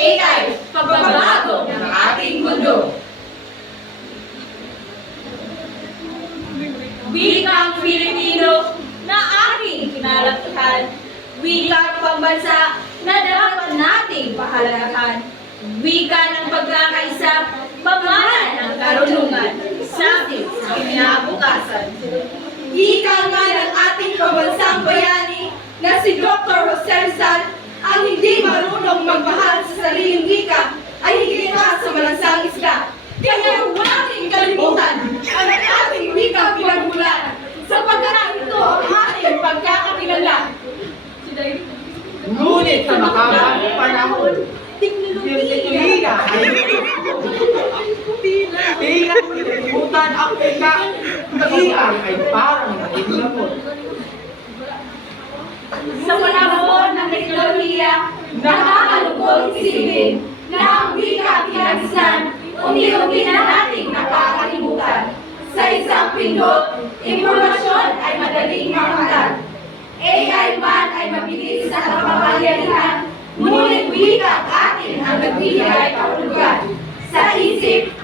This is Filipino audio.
AI, pagbabago ng ating mundo. Wikang Filipino na ating kinalakhan, wikang pambansa na dapat nating pahalagahan, wika ng pagkakaisa, pamana ng karunungan sa ating kinabukasan. Ika nga ng ating pambansang bayani na si Dr. Jose Rizal, ang hindi marunong magmahal sa sariling wika ay higit pa sa malansang isda. Kaya huwag nating kalimutan ang ating wikang pinagmulan sapagkat ito ang ating pagkakakilala. Ngunit sa makabang panahon, yung teknolohiya ay bilang kinibutan ang ika, AI ay parang naging lamot. Sa panahon ng teknolohiya, nakakalungkot isipin na ang wika pinagsan, unti-unti na nating nakakalimutan. Sa isang pindot, impormasyon ay madaling makamtan. AI man ay mabilis sa kapangyarihan, ngunit wika atin ang nagbibigay kahulugan sa isip